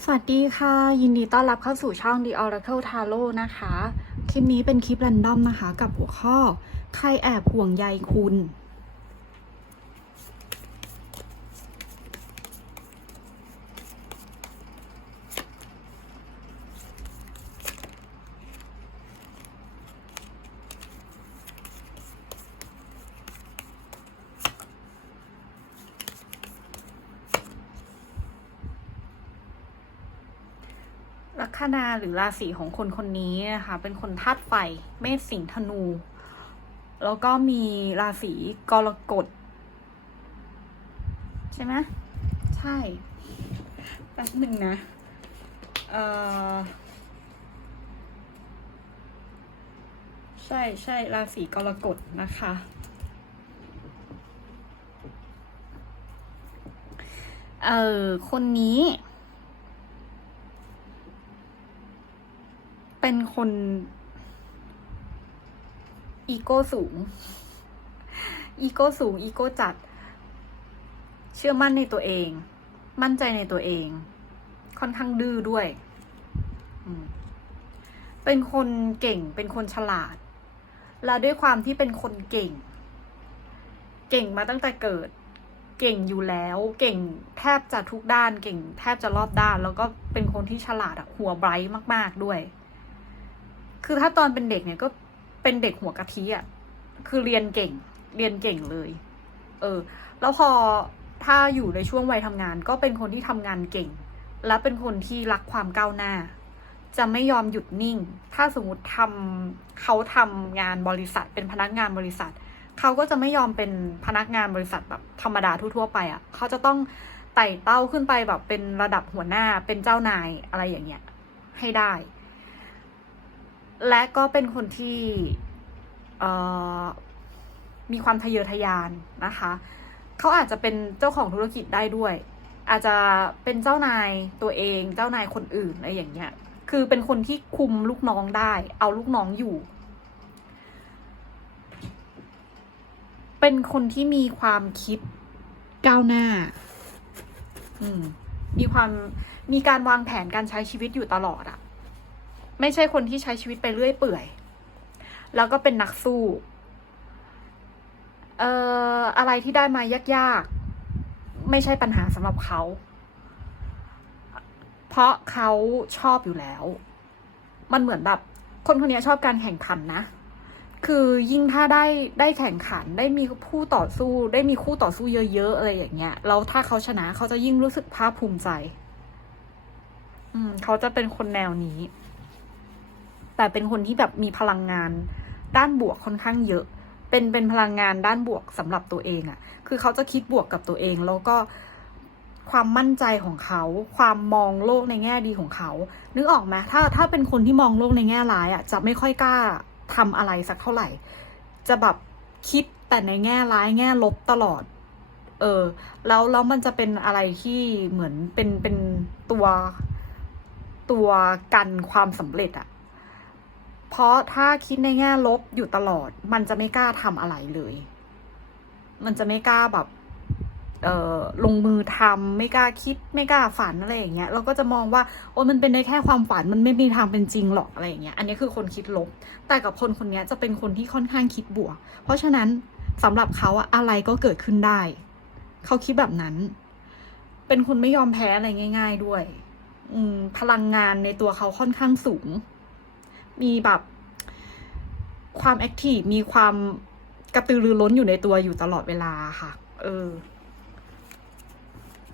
สวัสดีค่ะ ยินดีต้อนรับเข้าสู่ช่อง The Oracle Tarot นะคะ คลิปนี้เป็นคลิปแรนดอมนะคะ กับหัวข้อ ใครแอบห่วงใยคุณ ลั คนาหรือราศีของคนคนนี้นะคะเป็นคนธาตุไฟ เมษสิงห์ธนู แล้วก็มีราศีกรกฎใช่ไหมใช่แป๊บหนึ่งนะเออใช่ใช่ราศีกรกฎนะคะเออคนนี้ เป็นคนอีโก้สูง อีโก้สูง อีโก้จัด เชื่อมั่นในตัวเอง มั่นใจในตัวเอง ค่อนข้างดื้อด้วย เป็นคนเก่ง เป็นคนฉลาด และด้วยความที่เป็นคนเก่ง เก่งมาตั้งแต่เกิด เก่งอยู่แล้ว เก่งแทบจะทุกด้าน เก่งแทบจะรอบด้าน แล้วก็เป็นคนที่ฉลาดหัวไบรท์มาก ๆด้วย คือถ้าตอนเป็นเด็กเนี่ยก็เป็นเด็กหัวกะทิอะ คือเรียนเก่ง เรียนเก่งเลย เออ แล้วพอถ้าอยู่ในช่วงวัยทำงาน ก็เป็นคนที่ทำงานเก่ง และเป็นคนที่รักความก้าวหน้า จะไม่ยอมหยุดนิ่ง ถ้าสมมติทำเขาทำงานบริษัท เป็นพนักงานบริษัท เขาก็จะไม่ยอมเป็นพนักงานบริษัทแบบธรรมดาทั่วๆไปอะ เขาจะต้องไต่เต้าขึ้นไปแบบเป็นระดับหัวหน้า เป็นเจ้านายอะไรอย่างเงี้ย ให้ได้ และก็เป็นคนที่มีความทะเยอทะยานนะคะ เขาอาจจะเป็นเจ้าของธุรกิจได้ด้วย อาจจะเป็นเจ้านายตัวเอง เจ้านายคนอื่นอะไรอย่างเงี้ย คือเป็นคนที่คุมลูกน้องได้ เอาลูกน้องอยู่ เป็นคนที่มีความคิดก้าวหน้า อืม มีความมีการวางแผนการใช้ชีวิตอยู่ตลอดอะ ไม่ใช่คนที่ใช้ชีวิตไปเรื่อยเปื่อย แล้วก็เป็นนักสู้ เอ่ออะไรที่ได้มายากๆ ไม่ใช่ปัญหาสำหรับเขา เพราะเขาชอบอยู่แล้ว มันเหมือนแบบ คนคนนี้ชอบการแข่งขันนะ คือยิ่งถ้าได้ได้แข่งขันได้มีผู้ต่อสู้ ได้มีคู่ต่อสู้เยอะๆอะไรอย่างเงี้ย แล้วถ้าเขาชนะเขาจะยิ่งรู้สึกภาคภูมิใจ อืมเขาจะเป็นคนแนวนี้ แต่เป็นคนที่แบบมีพลังงานด้านบวกค่อนข้างเยอะ เป็นเป็นพลังงานด้านบวกสำหรับตัวเองอะ่ะ คือเขาจะคิดบวกกับตัวเอง แล้วก็ความมั่นใจของเขา ความมองโลกในแง่ดีของเขา นึกออกไหมถ้าถ้าเป็นคนที่มองโลกในแง่ร้ายอะ่ะ จะไม่ค่อยกล้าทำอะไรสักเท่าไหร่ จะแบบคิดแต่ในแง่ร้ายแง่ลบตลอด เออ แล้วแล้วมันจะเป็นอะไรที่เหมือนเป็นเป็นตัวตัวกันความสำเร็จอะ เพราะถ้าคิดในแง่ลบอยู่ตลอด มันจะไม่กล้าทำอะไรเลย มันจะไม่กล้าแบบเอ่อลงมือทำไม่กล้าคิดไม่กล้าฝันอะไรอย่างเงี้ยเราก็จะมองว่าโอ้มันเป็นได้แค่ความฝันมันไม่มีทางเป็นจริงหรอกอะไรอย่างเงี้ยอันนี้คือคนคิดลบ แต่กับคนคนนี้จะเป็นคนที่ค่อนข้างคิดบวก เพราะฉะนั้นสำหรับเขาอะอะไรก็เกิดขึ้นได้ เขาคิดแบบนั้น เป็นคนไม่ยอมแพ้อะไรง่าย ๆด้วย อืมพลังงานในตัวเขาค่อนข้างสูง มีแบบ ความแอคทีฟมีความกระตือรือร้นอยู่ในตัวอยู่ตลอดเวลาค่ะ เออ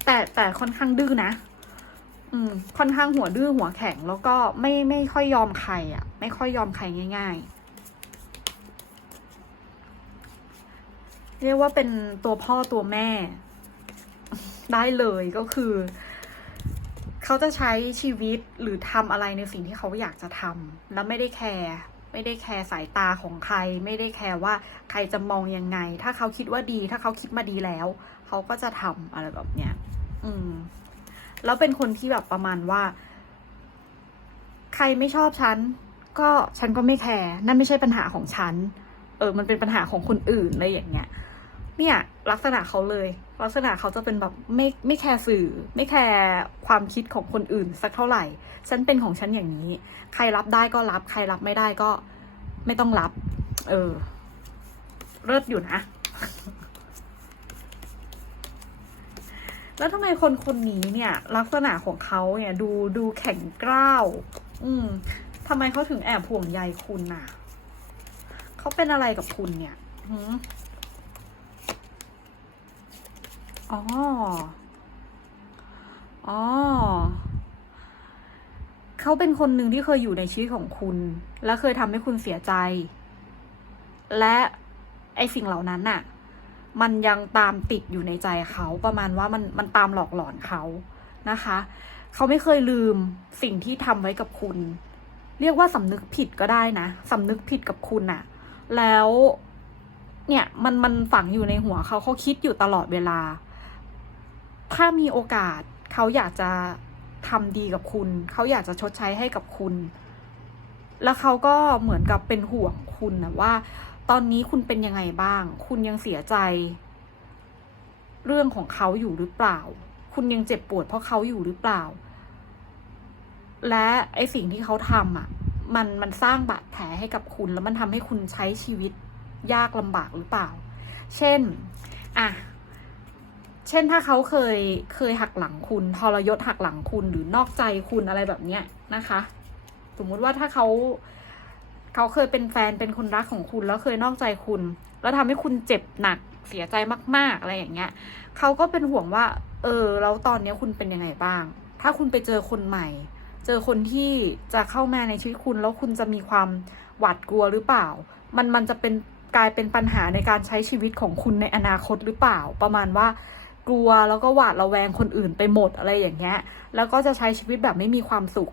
แต่แต่ค่อนข้างดื้อนะ อืม ค่อนข้างหัวดื้อหัวแข็ง แล้วก็ไม่ไม่ค่อยยอมใครอะ่ะ ไม่ค่อยยอมใครง่าย ๆเรียกว่าเป็นตัวพ่อตัวแม่ ได้เลยก็คือ เขาจะใช้ชีวิตหรือทำอะไรในสิ่งที่เขาอยากจะทำแล้วไม่ได้แคร์ไม่ได้แคร์สายตาของใคร ไม่ได้แคร์ว่าใครจะมองยังไง ถ้าเขาคิดว่าดี ถ้าเขาคิดมาดีแล้ว เขาก็จะทำอะไรแบบเนี้ยอืม แล้วเป็นคนที่แบบประมาณว่า ใครไม่ชอบฉันก็ฉันก็ไม่แคร์นั่นไม่ใช่ปัญหาของฉัน เออ มันเป็นปัญหาของคนอื่นอะไรอย่างเงี้ย เนี่ย ลักษณะเขาเลย ลักษณะเขาจะเป็นแบบไม่ไม่แคร์สื่อ ไม่แคร์ความคิดของคนอื่น สักเท่าไหร่ ฉันเป็นของฉันอย่างนี้ ใครรับได้ก็รับ ใครรับไม่ได้ก็ไม่ต้องรับ เออเลิศอยู่นะ แล้วทำไมคนคนนี้เนี่ย ลักษณะของเขาเนี่ย ดูดูแข็งกร้าว อืมทำไมเขาถึงแอบห่วงใยคุณน่ะ เขาเป็นอะไรกับคุณเนี่ยหืม อ๋อ อ๋อ เขาเป็นคนหนึ่งที่เคยอยู่ในชีวิตของคุณ และเคยทำให้คุณเสียใจ และไอสิ่งเหล่านั้นน่ะ มันยังตามติดอยู่ในใจเขาประมาณว่ามันมันตามหลอกหลอนเขานะคะ เขาไม่เคยลืมสิ่งที่ทำไว้กับคุณ เรียกว่าสำนึกผิดก็ได้นะสำนึกผิดกับคุณน่ะ แล้วเนี่ยมันมันฝังอยู่ในหัวเขาเขาคิดอยู่ตลอดเวลา ถ้ามีโอกาสเขาอยากจะทำดีกับคุณ เขาอยากจะชดใช้ให้กับคุณ แล้วเขาก็เหมือนกับเป็นห่วงคุณนะว่า ตอนนี้คุณเป็นยังไงบ้าง คุณยังเสียใจ เรื่องของเขาอยู่หรือเปล่า คุณยังเจ็บปวดเพราะเขาอยู่หรือเปล่า และไอสิ่งที่เขาทำอะ มันมันสร้างบาดแผลให้กับคุณ แล้วมันทำให้คุณใช้ชีวิตยากลำบากหรือเปล่า เช่น อะ เช่นถ้าเขาเคยเคยหักหลังคุณทรยศหักหลังคุณหรือนอกใจคุณอะไรแบบเนี้ยนะคะ สมมุติว่าถ้าเขาเขาเคยเป็นแฟนเป็นคนรักของคุณแล้วเคยนอกใจคุณ แล้วทำให้คุณเจ็บหนักเสียใจมาก ๆ อะไรอย่างเงี้ยเขาก็เป็นห่วงว่า เออแล้วตอนเนี้ยคุณเป็นยังไงบ้าง ถ้าคุณไปเจอคนใหม่ เจอคนที่จะเข้ามาในชีวิตคุณ แล้วคุณจะมีความหวาดกลัวหรือเปล่า มันมันจะเป็นกลายเป็นปัญหาในการใช้ชีวิตของคุณในอนาคตหรือเปล่า ประมาณว่า กลัวแล้วก็หวาดระแวงคนอื่นไปหมดอะไรอย่างเงี้ย แล้วก็จะใช้ชีวิตแบบไม่มีความสุข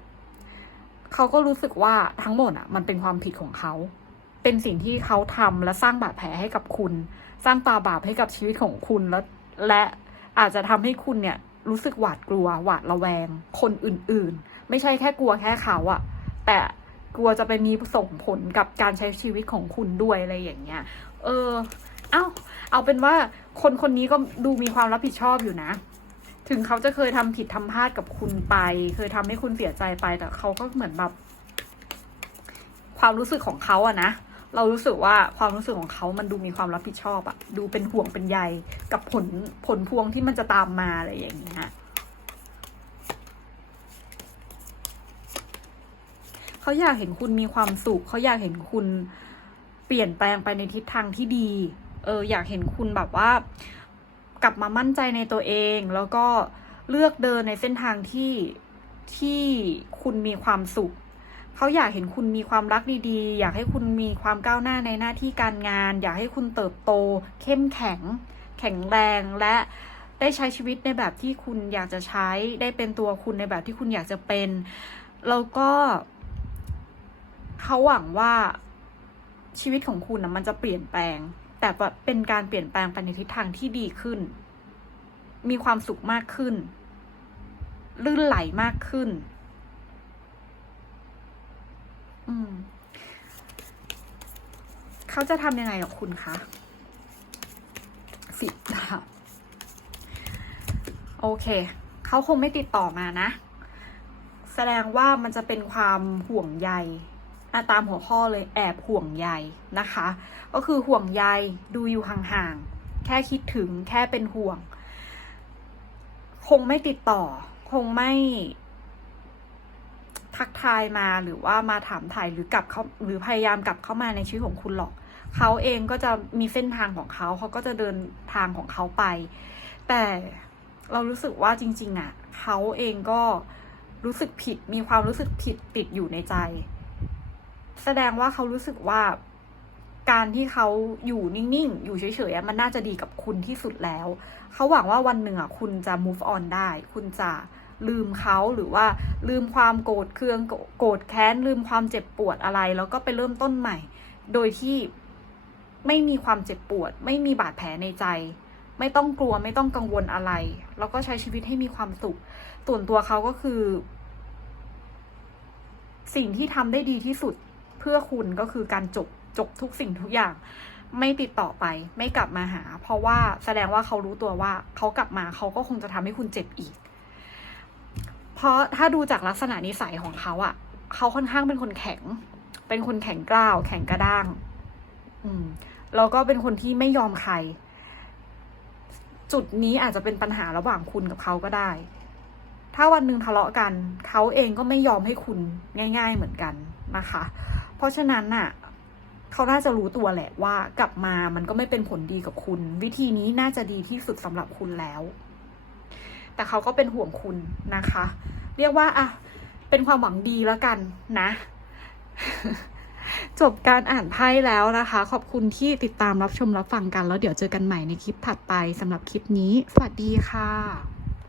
เขาก็รู้สึกว่าทั้งหมดอะ มันเป็นความผิดของเขา เป็นสิ่งที่เขาทำและสร้างบาดแผลให้กับคุณ สร้างตาบาปให้กับชีวิตของคุณแล้วและอาจจะทำให้คุณเนี่ยรู้สึกหวาดกลัว หวาดระแวง คนอื่นๆ ไม่ใช่แค่กลัวแค่เขาอะแต่กลัวจะไปมีส่งผลกับการใช้ชีวิตของคุณด้วยอะไรอย่างเงี้ย เออ เอ้า เอาเป็นว่าคนคนนี้ก็ดูมีความรับผิดชอบอยู่นะ ถึงเขาจะเคยทำผิดทำพลาดกับคุณไป เคยทำให้คุณเสียใจไปแต่เขาก็เหมือนแบบ ความรู้สึกของเขาอะนะเรารู้สึกว่าความรู้สึกของเขามันดูมีความรับผิดชอบอะดูเป็นห่วงเป็นใยกับผลผลพวงที่มันจะตามมาอะไรอย่างเงี้ยเขาอยากเห็นคุณมีความสุข เขาอยากเห็นคุณเปลี่ยนแปลงไปในทิศทางที่ดี เอออยากเห็นคุณแบบว่า กลับมามั่นใจในตัวเอง แล้วก็เลือกเดินในเส้นทางที่ที่คุณมีความสุขเขาอยากเห็นคุณมีความรักดีๆ อยากให้คุณมีความก้าวหน้าในหน้าที่การงาน อยากให้คุณเติบโต เข้มแข็ง แข็งแรงและได้ใช้ชีวิตในแบบที่คุณอยากจะใช้ ได้เป็นตัวคุณในแบบที่คุณอยากจะเป็น แล้วก็เขาหวังว่าชีวิตของคุณนะมันจะเปลี่ยนแปลง แต่แบบเป็นการเปลี่ยนแปลงไปในทิศทางที่ดีขึ้น มีความสุขมากขึ้น ลื่นไหลมากขึ้น อืม เขาจะทำยังไงกับคุณคะสิบดาบโอเค เขาคงไม่ติดต่อมานะ แสดงว่ามันจะเป็นความห่วงใย ตามหัวข้อเลยแอบห่วงใยนะคะ ก็คือห่วงใยดูอยู่ห่างๆ แค่คิดถึงแค่เป็นห่วง คงไม่ติดต่อ คงไม่ ทักทายมาหรือว่ามาถามถ่ายหรือกลับเขาหรือพยายามกลับเข้ามาในชีวิตของคุณหรอก เขาเองก็จะมีเส้นทางของเขา เขาก็จะเดินทางของเขาไป แต่เรารู้สึกว่าจริง ๆอะ เขาเองก็รู้สึกผิดมีความรู้สึกผิดติดอยู่ในใจ แสดงว่าเขารู้สึกว่าการที่เขาอยู่นิ่งๆ อยู่เฉยๆ มันน่าจะดีกับคุณที่สุดแล้ว เขาหวังว่าวันหนึ่งอะคุณจะ move on ได้ คุณจะลืมเขาหรือว่าลืมความโกรธเคืองโกรธแค้น ลืมความเจ็บปวดอะไร แล้วก็ไปเริ่มต้นใหม่ โดยที่ไม่มีความเจ็บปวด ไม่มีบาดแผลในใจ ไม่ต้องกลัวไม่ต้องกังวลอะไร แล้วก็ใช้ชีวิตให้มีความสุข ส่วนตัวเขาก็คือ สิ่งที่ทำได้ดีที่สุด พื่อคุณก็คือการจบจบทุกสิ่งทุกอย่าง ไม่ติดต่อไป ไม่กลับมาหา เพราะว่าแสดงว่าเขารู้ตัวว่าเขากลับมาเขาก็คงจะทำให้คุณเจ็บอีก เพราะถ้าดูจากลักษณะนิสัยของเขาอะเขาค่อนข้างเป็นคนแข็ง เป็นคนแข็งกร้าว แข็งกระด้าง อืมแล้วก็เป็นคนที่ไม่ยอมใคร จุดนี้อาจจะเป็นปัญหาระหว่างคุณกับเขาก็ได้ ถ้าวันหนึ่งทะเลาะกัน เขาเองก็ไม่ยอมให้คุณง่าย ๆเหมือนกันนะคะ เพราะฉะนั้นน่ะเขาน่าจะรู้ตัวแหละว่ากลับมามันก็ไม่เป็นผลดีกับคุณ วิธีนี้น่าจะดีที่สุดสำหรับคุณแล้ว แต่เขาก็เป็นห่วงคุณนะคะ เรียกว่าอะเป็นความหวังดีแล้วกันนะ จบการอ่านไพ่แล้วนะคะ ขอบคุณที่ติดตามรับชมรับฟังกัน แล้วเดี๋ยวเจอกันใหม่ในคลิปถัดไปสำหรับคลิปนี้ สวัสดีค่ะ